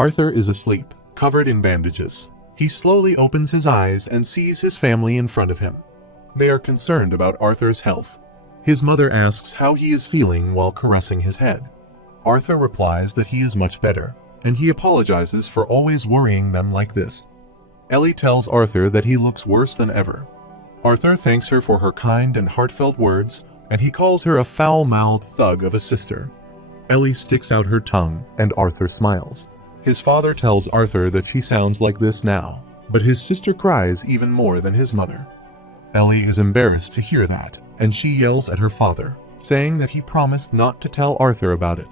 Arthur is asleep, covered in bandages. He slowly opens his eyes and sees his family in front of him. They are concerned about Arthur's health. His mother asks how he is feeling while caressing his head. Arthur replies that he is much better, and he apologizes for always worrying them like this. Ellie tells Arthur that he looks worse than ever. Arthur thanks her for her kind and heartfelt words, and he calls her a foul-mouthed thug of a sister. Ellie sticks out her tongue, and Arthur smiles. His father tells Arthur that she sounds like this now, but his sister cries even more than his mother. Ellie is embarrassed to hear that, and she yells at her father, saying that he promised not to tell Arthur about it.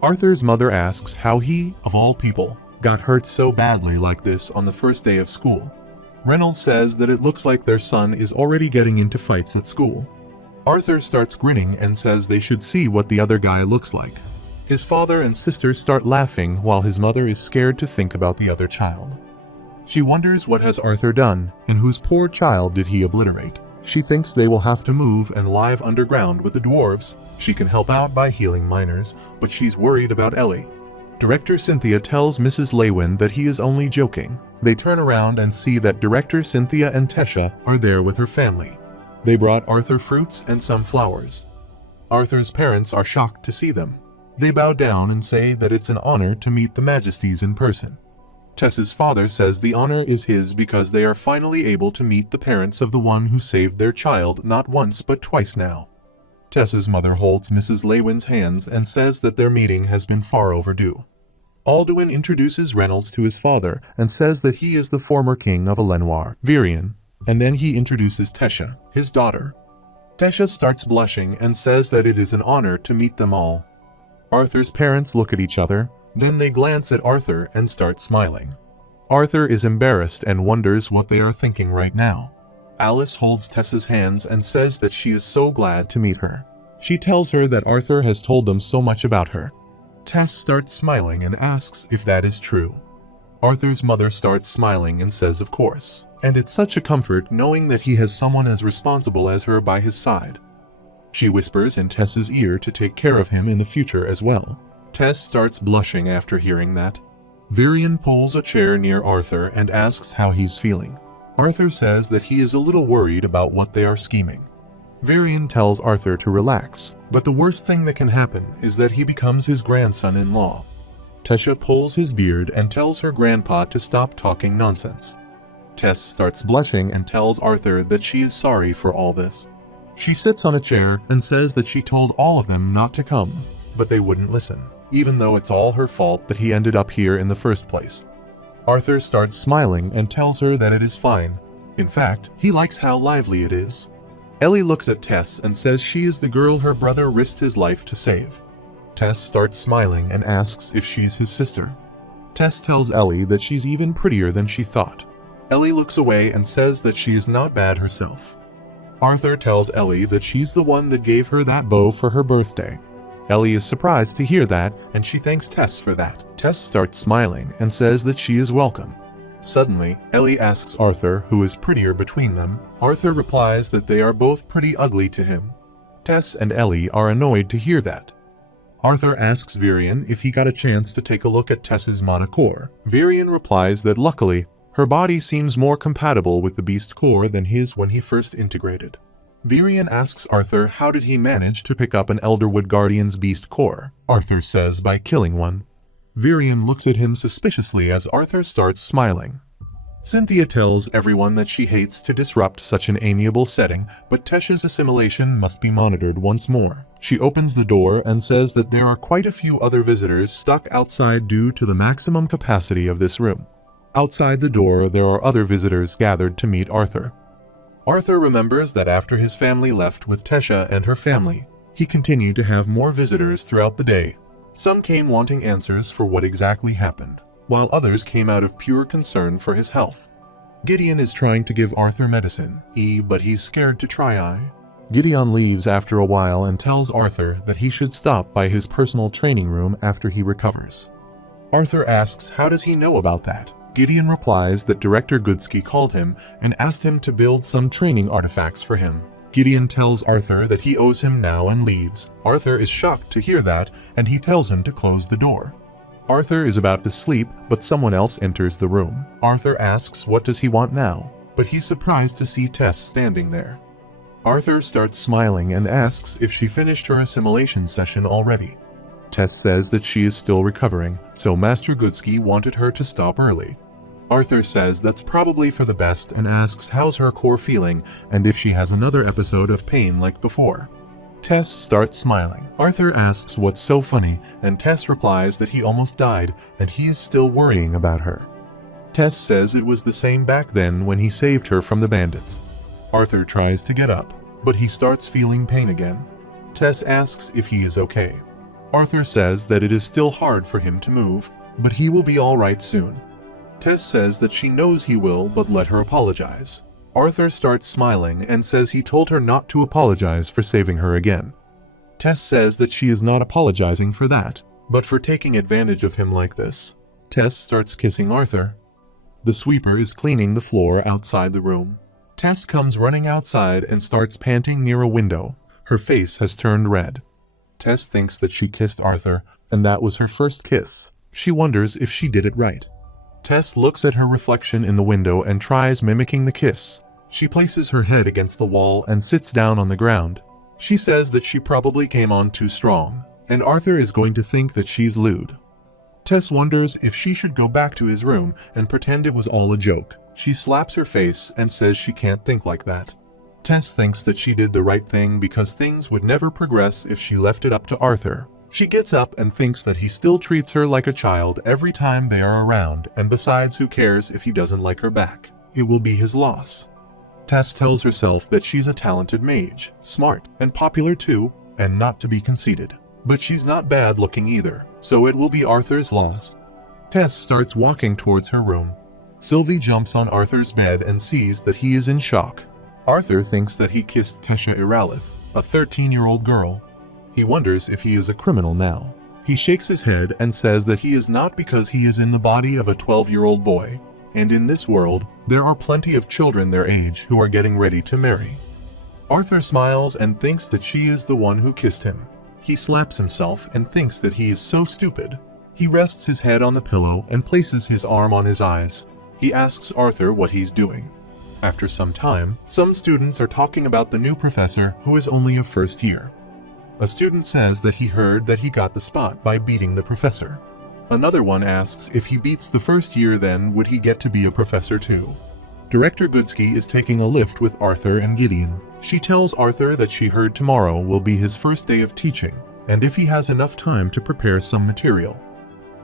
Arthur's mother asks how he, of all people, got hurt so badly like this on the first day of school. Reynolds says that it looks like their son is already getting into fights at school. Arthur starts grinning and says they should see what the other guy looks like. His father and sister start laughing while his mother is scared to think about the other child. She wonders what has Arthur done, and whose poor child did he obliterate. She thinks they will have to move and live underground with the dwarves. She can help out by healing miners, but she's worried about Ellie. Director Cynthia tells Mrs. Lewin that he is only joking. They turn around and see that Director Cynthia and Tesha are there with her family. They brought Arthur fruits and some flowers. Arthur's parents are shocked to see them. They bow down and say that it's an honor to meet the Majesties in person. Tess's father says the honor is his because they are finally able to meet the parents of the one who saved their child not once but twice now. Tess's mother holds Mrs. Lewin's hands and says that their meeting has been far overdue. Alduin introduces Reynolds to his father and says that he is the former king of Elenoir, Virion, and then he introduces Tesha, his daughter. Tesha starts blushing and says that it is an honor to meet them all. Arthur's parents look at each other, then they glance at Arthur and start smiling. Arthur is embarrassed and wonders what they are thinking right now. Alice holds Tessa's hands and says that she is so glad to meet her. She tells her that Arthur has told them so much about her. Tess starts smiling and asks if that is true. Arthur's mother starts smiling and says of course, and it's such a comfort knowing that he has someone as responsible as her by his side. She whispers in Tess's ear to take care of him in the future as well. Tess starts blushing after hearing that. Virion pulls a chair near Arthur and asks how he's feeling. Arthur says that he is a little worried about what they are scheming. Virion tells Arthur to relax, but the worst thing that can happen is that he becomes his grandson-in-law. Tesha pulls his beard and tells her grandpa to stop talking nonsense. Tess starts blushing and tells Arthur that she is sorry for all this. She sits on a chair and says that she told all of them not to come, but they wouldn't listen, even though it's all her fault that he ended up here in the first place. Arthur starts smiling and tells her that it is fine. In fact, he likes how lively it is. Ellie looks at Tess and says she is the girl her brother risked his life to save. Tess starts smiling and asks if she's his sister. Tess tells Ellie that she's even prettier than she thought. Ellie looks away and says that she is not bad herself. Arthur tells Ellie that she's the one that gave her that bow for her birthday. Ellie is surprised to hear that, and she thanks Tess for that. Tess starts smiling and says that she is welcome. Suddenly, Ellie asks Arthur who is prettier between them. Arthur replies that they are both pretty ugly to him. Tess and Ellie are annoyed to hear that. Arthur asks Virion if he got a chance to take a look at Tess's mana core. Virion replies that luckily, her body seems more compatible with the beast core than his when he first integrated. Virion asks Arthur how did he manage to pick up an Elderwood Guardian's beast core. Arthur says by killing one. Virion looks at him suspiciously as Arthur starts smiling. Cynthia tells everyone that she hates to disrupt such an amiable setting, but Tesha's assimilation must be monitored once more. She opens the door and says that there are quite a few other visitors stuck outside due to the maximum capacity of this room. Outside the door, there are other visitors gathered to meet Arthur. Arthur remembers that after his family left with Tesha and her family, he continued to have more visitors throughout the day. Some came wanting answers for what exactly happened, while others came out of pure concern for his health. Gideon is trying to give Arthur medicine, but he's scared to try. Gideon leaves after a while and tells Arthur that he should stop by his personal training room after he recovers. Arthur asks how does he know about that? Gideon replies that Director Goodsky called him and asked him to build some training artifacts for him. Gideon tells Arthur that he owes him now and leaves. Arthur is shocked to hear that, and he tells him to close the door. Arthur is about to sleep, but someone else enters the room. Arthur asks what does he want now, but he's surprised to see Tess standing there. Arthur starts smiling and asks if she finished her assimilation session already. Tess says that she is still recovering, so Master Goodsky wanted her to stop early. Arthur says that's probably for the best and asks how's her core feeling and if she has another episode of pain like before. Tess starts smiling. Arthur asks what's so funny, and Tess replies that he almost died and he is still worrying about her. Tess says it was the same back then when he saved her from the bandits. Arthur tries to get up, but he starts feeling pain again. Tess asks if he is okay. Arthur says that it is still hard for him to move, but he will be alright soon. Tess says that she knows he will, but let her apologize. Arthur starts smiling and says he told her not to apologize for saving her again. Tess says that she is not apologizing for that, but for taking advantage of him like this. Tess starts kissing Arthur. The sweeper is cleaning the floor outside the room. Tess comes running outside and starts panting near a window. Her face has turned red. Tess thinks that she kissed Arthur, and that was her first kiss. She wonders if she did it right. Tess looks at her reflection in the window and tries mimicking the kiss. She places her head against the wall and sits down on the ground. She says that she probably came on too strong, and Arthur is going to think that she's lewd. Tess wonders if she should go back to his room and pretend it was all a joke. She slaps her face and says she can't think like that. Tess thinks that she did the right thing because things would never progress if she left it up to Arthur. She gets up and thinks that he still treats her like a child every time they are around, and besides, who cares if he doesn't like her back? It will be his loss. Tess tells herself that she's a talented mage, smart, and popular too, and not to be conceited. But she's not bad looking either, so it will be Arthur's loss. Tess starts walking towards her room. Sylvie jumps on Arthur's bed and sees that he is in shock. Arthur thinks that he kissed Tesha Iralith, a 13-year-old girl. He wonders if he is a criminal now. He shakes his head and says that he is not because he is in the body of a 12-year-old boy. And in this world, there are plenty of children their age who are getting ready to marry. Arthur smiles and thinks that she is the one who kissed him. He slaps himself and thinks that he is so stupid. He rests his head on the pillow and places his arm on his eyes. He asks Arthur what he's doing. After some time, some students are talking about the new professor who is only a first year. A student says that he heard that he got the spot by beating the professor. Another one asks if he beats the first year, then would he get to be a professor too? Director Goodsky is taking a lift with Arthur and Gideon. She tells Arthur that she heard tomorrow will be his first day of teaching, and if he has enough time to prepare some material.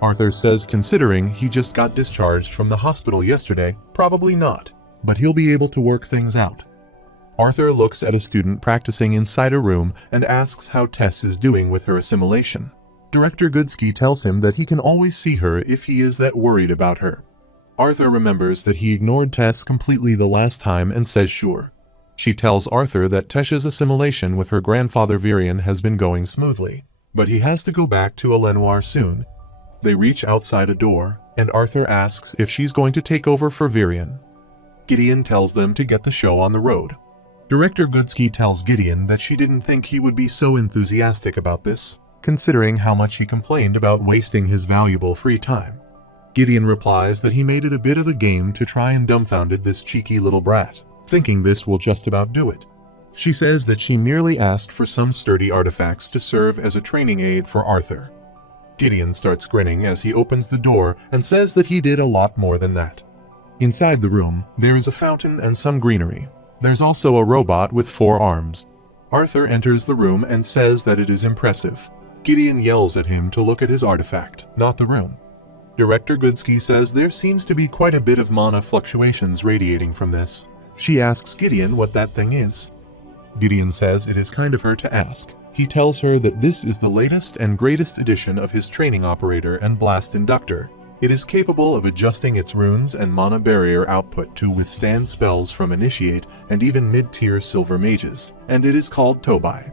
Arthur says considering he just got discharged from the hospital yesterday, probably not, but he'll be able to work things out. Arthur looks at a student practicing inside a room and asks how Tess is doing with her assimilation. Director Goodsky tells him that he can always see her if he is that worried about her. Arthur remembers that he ignored Tess completely the last time and says sure. She tells Arthur that Tesha's assimilation with her grandfather Virion has been going smoothly, but he has to go back to Elenoir soon. They reach outside a door, and Arthur asks if she's going to take over for Virion. Gideon tells them to get the show on the road. Director Goodsky tells Gideon that she didn't think he would be so enthusiastic about this, considering how much he complained about wasting his valuable free time. Gideon replies that he made it a bit of a game to try and dumbfounded this cheeky little brat, thinking this will just about do it. She says that she merely asked for some sturdy artifacts to serve as a training aid for Arthur. Gideon starts grinning as he opens the door and says that he did a lot more than that. Inside the room, there is a fountain and some greenery. There's also a robot with 4 arms. Arthur enters the room and says that it is impressive. Gideon yells at him to look at his artifact, not the room. Director Goodsky says there seems to be quite a bit of mana fluctuations radiating from this. She asks Gideon what that thing is. Gideon says it is kind of her to ask. He tells her that this is the latest and greatest edition of his training operator and blast inductor. It is capable of adjusting its runes and mana barrier output to withstand spells from Initiate and even mid-tier silver mages, and it is called Tobai.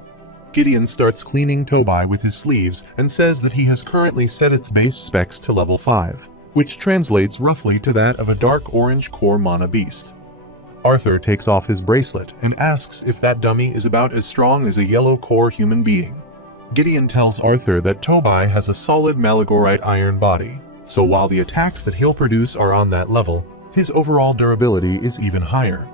Gideon starts cleaning Tobai with his sleeves and says that he has currently set its base specs to level 5, which translates roughly to that of a dark orange core mana beast. Arthur takes off his bracelet and asks if that dummy is about as strong as a yellow core human being. Gideon tells Arthur that Tobai has a solid malagorite iron body, so while the attacks that he'll produce are on that level, his overall durability is even higher.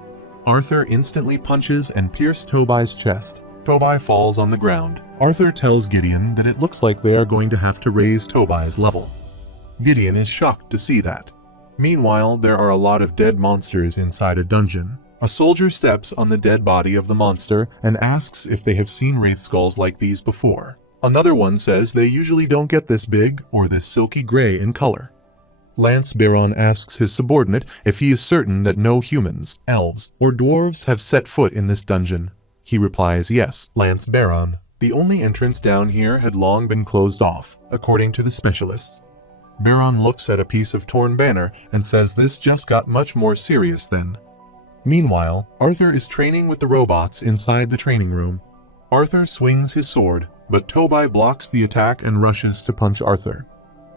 Arthur instantly punches and pierces Tobai's chest. Tobai falls on the ground. Arthur tells Gideon that it looks like they are going to have to raise Tobai's level. Gideon is shocked to see that. Meanwhile, there are a lot of dead monsters inside a dungeon. A soldier steps on the dead body of the monster and asks if they have seen wraith skulls like these before. Another one says they usually don't get this big or this silky gray in color. Lance Baron asks his subordinate if he is certain that no humans, elves, or dwarves have set foot in this dungeon. He replies yes, Lance Baron. The only entrance down here had long been closed off, according to the specialists. Baron looks at a piece of torn banner and says this just got much more serious then. Meanwhile, Arthur is training with the robots inside the training room. Arthur swings his sword, but Tobai blocks the attack and rushes to punch Arthur.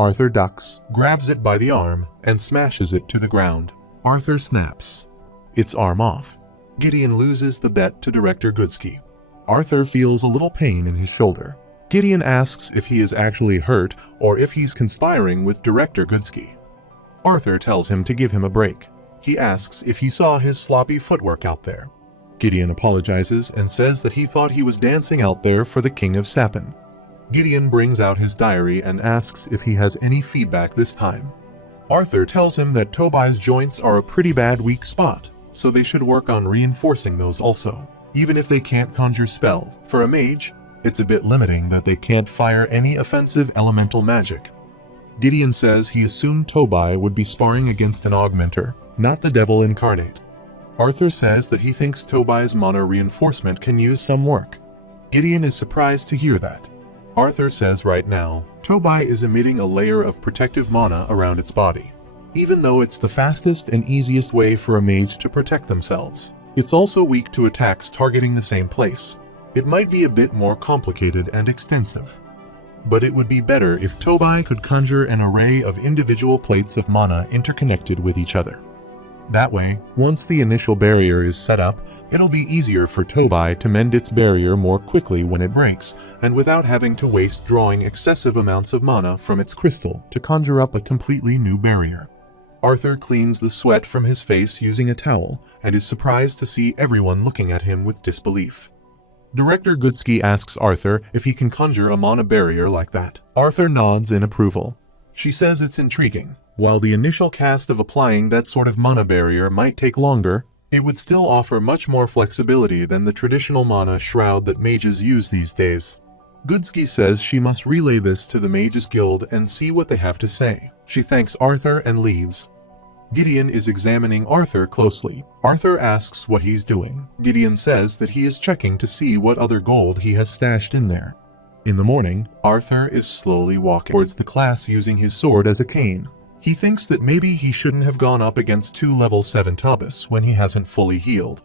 Arthur ducks, grabs it by the arm, and smashes it to the ground. Arthur snaps its arm off. Gideon loses the bet to Director Goodsky. Arthur feels a little pain in his shoulder. Gideon asks if he is actually hurt or if he's conspiring with Director Goodsky. Arthur tells him to give him a break. He asks if he saw his sloppy footwork out there. Gideon apologizes and says that he thought he was dancing out there for the King of Sapin. Gideon brings out his diary and asks if he has any feedback this time. Arthur tells him that Tobai's joints are a pretty bad weak spot, so they should work on reinforcing those also. Even if they can't conjure spells, for a mage, it's a bit limiting that they can't fire any offensive elemental magic. Gideon says he assumed Tobai would be sparring against an augmenter, not the devil incarnate. Arthur says that he thinks Tobai's mana reinforcement can use some work. Gideon is surprised to hear that. Arthur says right now, Tobai is emitting a layer of protective mana around its body. Even though it's the fastest and easiest way for a mage to protect themselves, it's also weak to attacks targeting the same place. It might be a bit more complicated and extensive. But it would be better if Tobai could conjure an array of individual plates of mana interconnected with each other. That way, once the initial barrier is set up, it'll be easier for Tobai to mend its barrier more quickly when it breaks, and without having to waste drawing excessive amounts of mana from its crystal to conjure up a completely new barrier. Arthur cleans the sweat from his face using a towel, and is surprised to see everyone looking at him with disbelief. Director Goodsky asks Arthur if he can conjure a mana barrier like that. Arthur nods in approval. She says it's intriguing. While the initial cast of applying that sort of mana barrier might take longer, it would still offer much more flexibility than the traditional mana shroud that mages use these days. Goodsky says she must relay this to the Mages Guild and see what they have to say. She thanks Arthur and leaves. Gideon is examining Arthur closely. Arthur asks what he's doing. Gideon says that he is checking to see what other gold he has stashed in there. In the morning, Arthur is slowly walking towards the class using his sword as a cane. He thinks that maybe he shouldn't have gone up against 2 level 7 Taubes when he hasn't fully healed.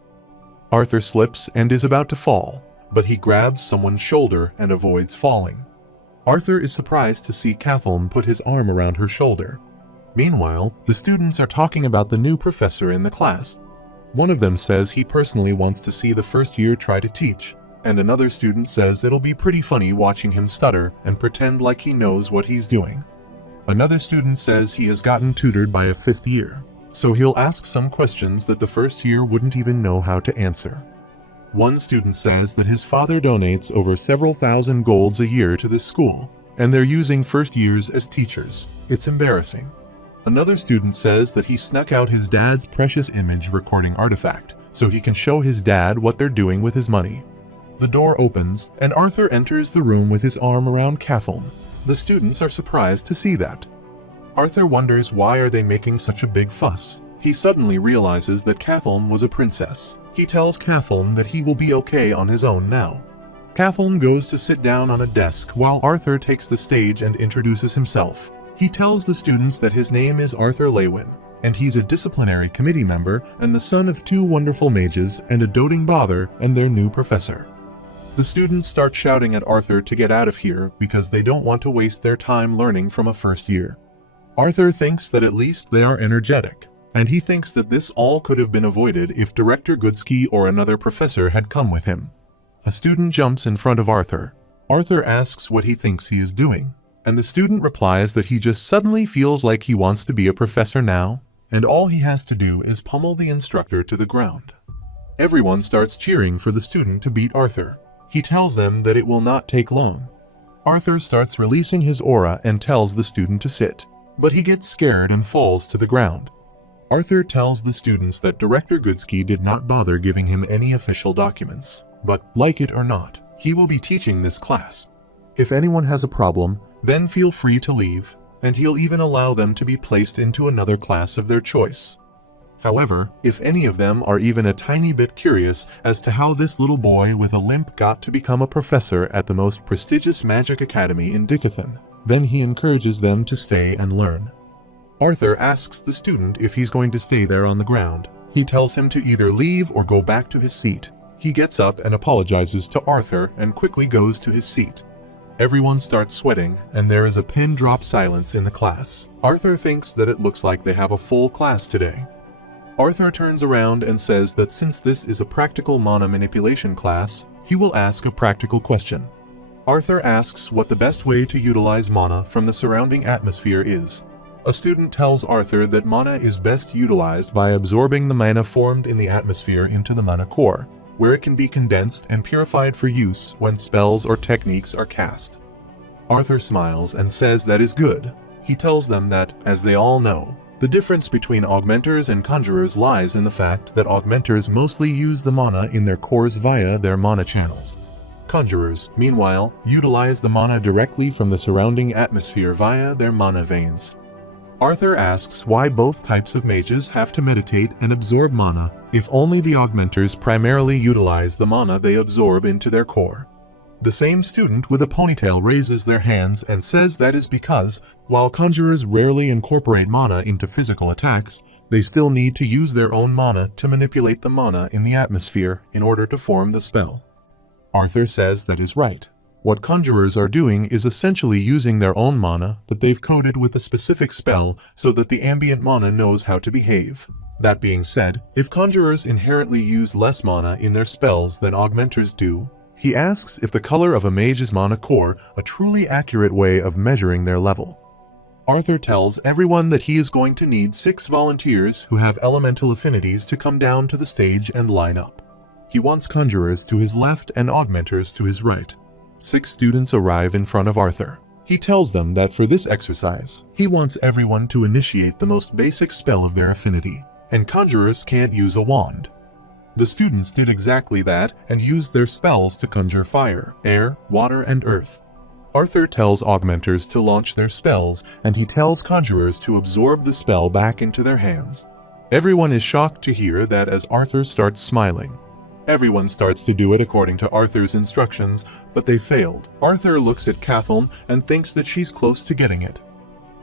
Arthur slips and is about to fall, but he grabs someone's shoulder and avoids falling. Arthur is surprised to see Cathelm put his arm around her shoulder. Meanwhile, the students are talking about the new professor in the class. One of them says he personally wants to see the first year try to teach, and another student says it'll be pretty funny watching him stutter and pretend like he knows what he's doing. Another student says he has gotten tutored by a 5th year, so he'll ask some questions that the first year wouldn't even know how to answer. One student says that his father donates over several thousand golds a year to this school, and they're using first years as teachers. It's embarrassing. Another student says that he snuck out his dad's precious image recording artifact, so he can show his dad what they're doing with his money. The door opens, and Arthur enters the room with his arm around Cathelm. The students are surprised to see that. Arthur wonders why are they making such a big fuss. He suddenly realizes that Cathelm was a princess. He tells Cathelm that he will be okay on his own now. Cathelm goes to sit down on a desk while Arthur takes the stage and introduces himself. He tells the students that his name is Arthur Lewin, and he's a disciplinary committee member and the son of 2 wonderful mages and a doting bother and their new professor. The students start shouting at Arthur to get out of here because they don't want to waste their time learning from a first year. Arthur thinks that at least they are energetic, and he thinks that this all could have been avoided if Director Goodsky or another professor had come with him. A student jumps in front of Arthur. Arthur asks what he thinks he is doing, and the student replies that he just suddenly feels like he wants to be a professor now, and all he has to do is pummel the instructor to the ground. Everyone starts cheering for the student to beat Arthur. He tells them that it will not take long. Arthur starts releasing his aura and tells the student to sit, but he gets scared and falls to the ground. Arthur tells the students that Director Goodsky did not bother giving him any official documents, but like it or not, he will be teaching this class. If anyone has a problem, then feel free to leave, and he'll even allow them to be placed into another class of their choice. However, if any of them are even a tiny bit curious as to how this little boy with a limp got to become a professor at the most prestigious magic academy in Dicathan, then he encourages them to stay and learn. Arthur asks the student if he's going to stay there on the ground. He tells him to either leave or go back to his seat. He gets up and apologizes to Arthur and quickly goes to his seat. Everyone starts sweating, and there is a pin-drop silence in the class. Arthur thinks that it looks like they have a full class today. Arthur turns around and says that since this is a practical mana manipulation class, he will ask a practical question. Arthur asks what the best way to utilize mana from the surrounding atmosphere is. A student tells Arthur that mana is best utilized by absorbing the mana formed in the atmosphere into the mana core, where it can be condensed and purified for use when spells or techniques are cast. Arthur smiles and says that is good. He tells them that, as they all know, the difference between augmenters and conjurers lies in the fact that augmenters mostly use the mana in their cores via their mana channels. Conjurers, meanwhile, utilize the mana directly from the surrounding atmosphere via their mana veins. Arthur asks why both types of mages have to meditate and absorb mana if only the augmenters primarily utilize the mana they absorb into their core. The same student with a ponytail raises their hands and says that is because, while conjurers rarely incorporate mana into physical attacks, they still need to use their own mana to manipulate the mana in the atmosphere in order to form the spell. Arthur says that is right. What conjurers are doing is essentially using their own mana that they've coded with a specific spell so that the ambient mana knows how to behave. That being said, if conjurers inherently use less mana in their spells than augmenters do, he asks if the color of a mage's mana core a truly accurate way of measuring their level. Arthur tells everyone that he is going to need 6 volunteers who have elemental affinities to come down to the stage and line up. He wants conjurers to his left and augmenters to his right. 6 students arrive in front of Arthur. He tells them that for this exercise, he wants everyone to initiate the most basic spell of their affinity, and conjurers can't use a wand. The students did exactly that and used their spells to conjure fire, air, water, and earth. Arthur tells augmenters to launch their spells, and he tells conjurers to absorb the spell back into their hands. Everyone is shocked to hear that as Arthur starts smiling. Everyone starts to do it according to Arthur's instructions, but they failed. Arthur looks at Kathleen and thinks that she's close to getting it.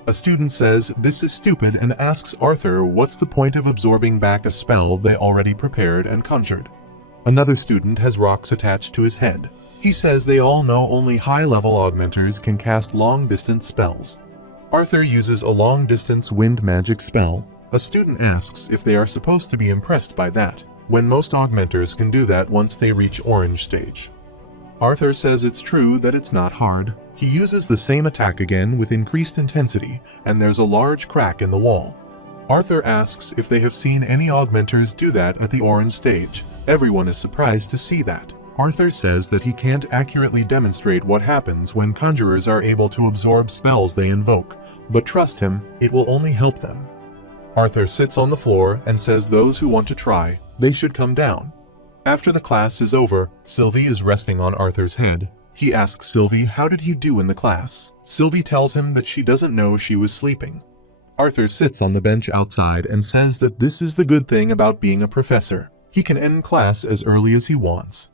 A student says this is stupid and asks Arthur what's the point of absorbing back a spell they already prepared and conjured. Another student has rocks attached to his head. He says they all know only high-level augmenters can cast long-distance spells. Arthur uses a long-distance wind magic spell. A student asks if they are supposed to be impressed by that, when most augmenters can do that once they reach orange stage. Arthur says it's true that it's not hard. He uses the same attack again with increased intensity, and there's a large crack in the wall. Arthur asks if they have seen any augmenters do that at the orange stage. Everyone is surprised to see that. Arthur says that he can't accurately demonstrate what happens when conjurers are able to absorb spells they invoke, but trust him, it will only help them. Arthur sits on the floor and says those who want to try, they should come down. After the class is over, Sylvie is resting on Arthur's head. He asks Sylvie how did he do in the class. Sylvie tells him that she doesn't know she was sleeping. Arthur sits on the bench outside and says that this is the good thing about being a professor. He can end class as early as he wants.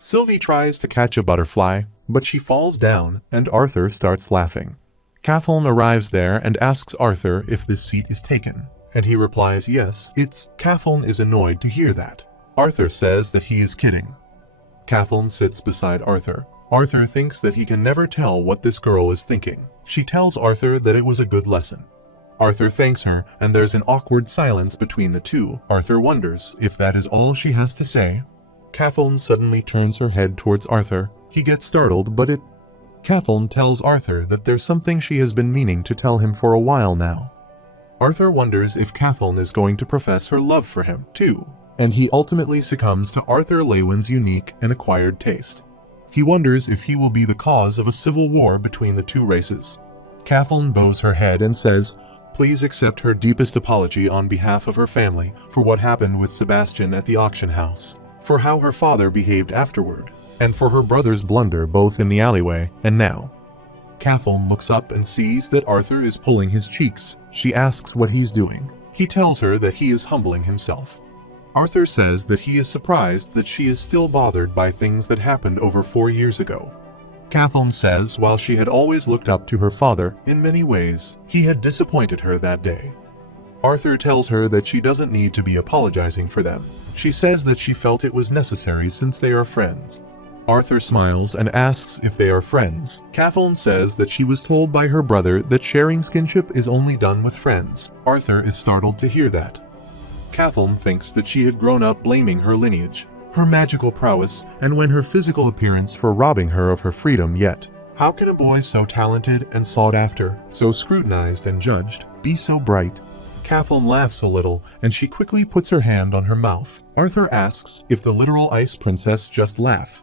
Sylvie tries to catch a butterfly, but she falls down and Arthur starts laughing. Kathleen arrives there and asks Arthur if this seat is taken, and he replies yes, it's. Kathleen is annoyed to hear that. Arthur says that he is kidding. Kathleen sits beside Arthur. Arthur thinks that he can never tell what this girl is thinking. She tells Arthur that it was a good lesson. Arthur thanks her, and there's an awkward silence between the two. Arthur wonders if that is all she has to say. Kathleen suddenly turns her head towards Arthur, He gets startled, but Kathleen tells Arthur that there's something she has been meaning to tell him for a while now. Arthur wonders if Kathleen is going to profess her love for him, too, and he ultimately succumbs to Arthur Lewin's unique and acquired taste. He wonders if he will be the cause of a civil war between the two races. Kathleen bows her head and says, please accept her deepest apology on behalf of her family for what happened with Sebastian at the auction house, for how her father behaved afterward, and for her brother's blunder both in the alleyway and now. Kathleen looks up and sees that Arthur is pulling his cheeks. She asks what he's doing. He tells her that he is humbling himself. Arthur says that he is surprised that she is still bothered by things that happened over 4 years ago. Kathleen says while she had always looked up to her father, in many ways, he had disappointed her that day. Arthur tells her that she doesn't need to be apologizing for them. She says that she felt it was necessary since they are friends. Arthur smiles and asks if they are friends. Kathleen says that she was told by her brother that sharing skinship is only done with friends. Arthur is startled to hear that. Kathleen thinks that she had grown up blaming her lineage, her magical prowess, and when her physical appearance for robbing her of her freedom. Yet, how can a boy so talented and sought after, so scrutinized and judged, be so bright? Kathleen laughs a little, and she quickly puts her hand on her mouth. Arthur asks if the literal ice princess just laugh.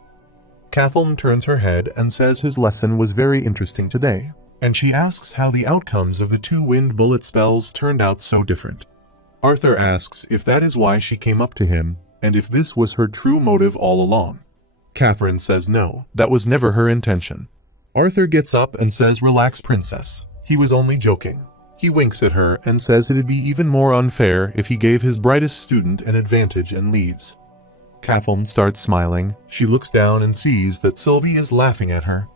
Kathleen turns her head and says his lesson was very interesting today, and she asks how the outcomes of the 2 wind bullet spells turned out so different. Arthur asks if that is why she came up to him, and if this was her true motive all along. Catherine says no, that was never her intention. Arthur gets up and says, relax, princess. He was only joking. He winks at her and says it'd be even more unfair if he gave his brightest student an advantage and leaves. Kathleen starts smiling. She looks down and sees that Sylvie is laughing at her.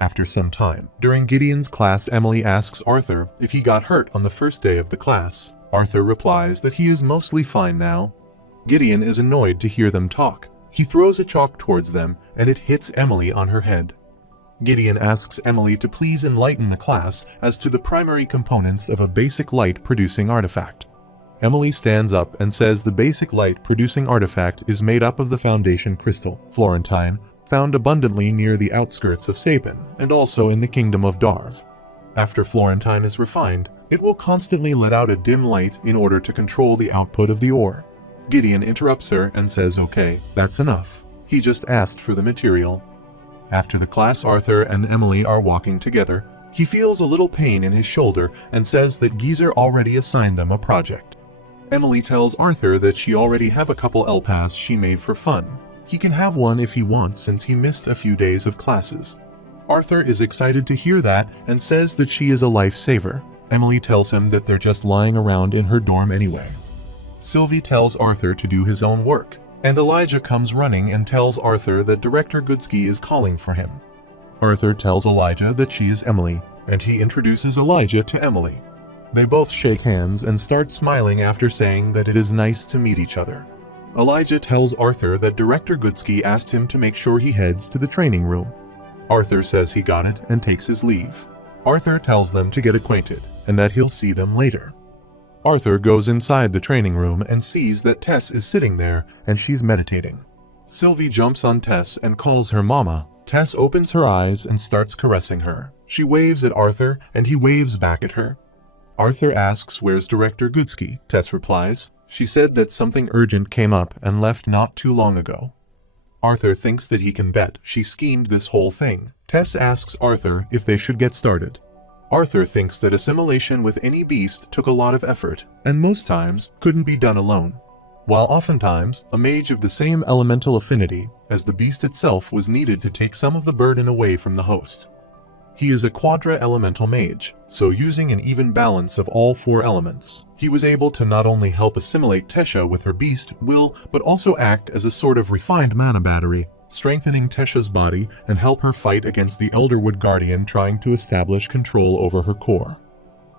After some time, during Gideon's class, Emily asks Arthur if he got hurt on the first day of the class. Arthur replies that he is mostly fine now. Gideon is annoyed to hear them talk. He throws a chalk towards them and it hits Emily on her head. Gideon asks Emily to please enlighten the class as to the primary components of a basic light-producing artifact. Emily stands up and says the basic light-producing artifact is made up of the Foundation Crystal, Florentine, found abundantly near the outskirts of Sapin and also in the Kingdom of Darv. After Florentine is refined, it will constantly let out a dim light in order to control the output of the ore. Gideon interrupts her and says, okay, that's enough. He just asked for the material. After the class, Arthur and Emily are walking together. He feels a little pain in his shoulder and says that Geezer already assigned them a project. Emily tells Arthur that she already have a couple LPAS she made for fun. He can have one if he wants since he missed a few days of classes. Arthur is excited to hear that and says that she is a lifesaver. Emily tells him that they're just lying around in her dorm anyway. Sylvie tells Arthur to do his own work, and Elijah comes running and tells Arthur that Director Goodsky is calling for him. Arthur tells Elijah that she is Emily, and he introduces Elijah to Emily. They both shake hands and start smiling after saying that it is nice to meet each other. Elijah tells Arthur that Director Goodsky asked him to make sure he heads to the training room. Arthur says he got it and takes his leave. Arthur tells them to get acquainted and that he'll see them later. Arthur goes inside the training room and sees that Tess is sitting there and she's meditating. Sylvie jumps on Tess and calls her mama. Tess opens her eyes and starts caressing her. She waves at Arthur and he waves back at her. Arthur asks where's Director Goodsky. Tess replies, she said that something urgent came up and left not too long ago. Arthur thinks that he can bet she schemed this whole thing. Tess asks Arthur if they should get started. Arthur thinks that assimilation with any beast took a lot of effort, and most times couldn't be done alone, while oftentimes a mage of the same elemental affinity as the beast itself was needed to take some of the burden away from the host. He is a quadra-elemental mage, so using an even balance of all 4 elements, he was able to not only help assimilate Tesha with her beast will, but also act as a sort of refined mana battery, strengthening Tesha's body and help her fight against the Elderwood Guardian trying to establish control over her core.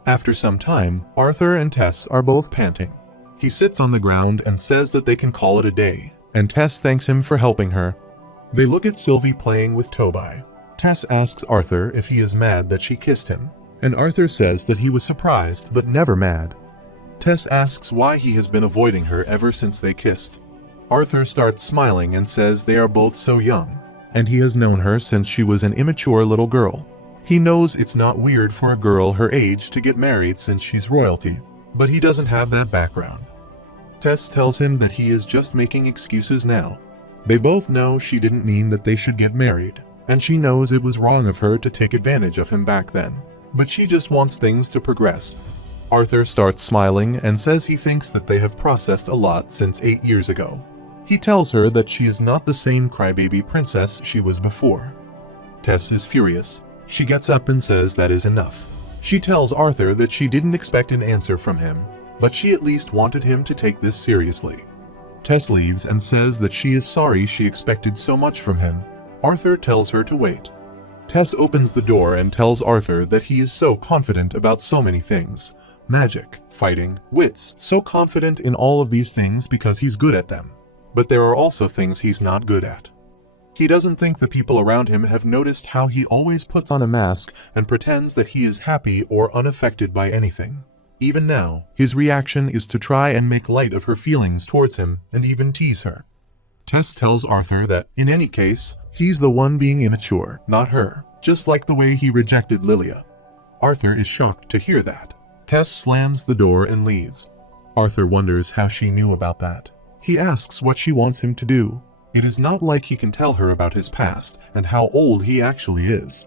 After some time, Arthur and Tess are both panting. He sits on the ground and says that they can call it a day, and Tess thanks him for helping her. They look at Sylvie playing with Tobai. Tess asks Arthur if he is mad that she kissed him, and Arthur says that he was surprised but never mad. Tess asks why he has been avoiding her ever since they kissed. Arthur starts smiling and says they are both so young. and he has known her since she was an immature little girl. He knows it's not weird for a girl her age to get married since she's royalty, but he doesn't have that background. Tess tells him that he is just making excuses now. They both know she didn't mean that they should get married, and she knows it was wrong of her to take advantage of him back then, but she just wants things to progress. Arthur starts smiling and says he thinks that they have processed a lot since 8 years ago. He tells her that she is not the same crybaby princess she was before. Tess is furious. She gets up and says that is enough. She tells Arthur that she didn't expect an answer from him, but she at least wanted him to take this seriously. Tess leaves and says that she is sorry she expected so much from him. Arthur tells her to wait. Tess opens the door and tells Arthur that he is so confident about so many things. Magic, fighting, wits, so confident in all of these things because he's good at them. But there are also things he's not good at. He doesn't think the people around him have noticed how he always puts on a mask and pretends that he is happy or unaffected by anything. Even now, his reaction is to try and make light of her feelings towards him and even tease her. Tess tells Arthur that, in any case, he's the one being immature, not her, just like the way he rejected Lilia. Arthur is shocked to hear that. Tess slams the door and leaves. Arthur wonders how she knew about that. He asks what she wants him to do. It is not like he can tell her about his past and how old he actually is.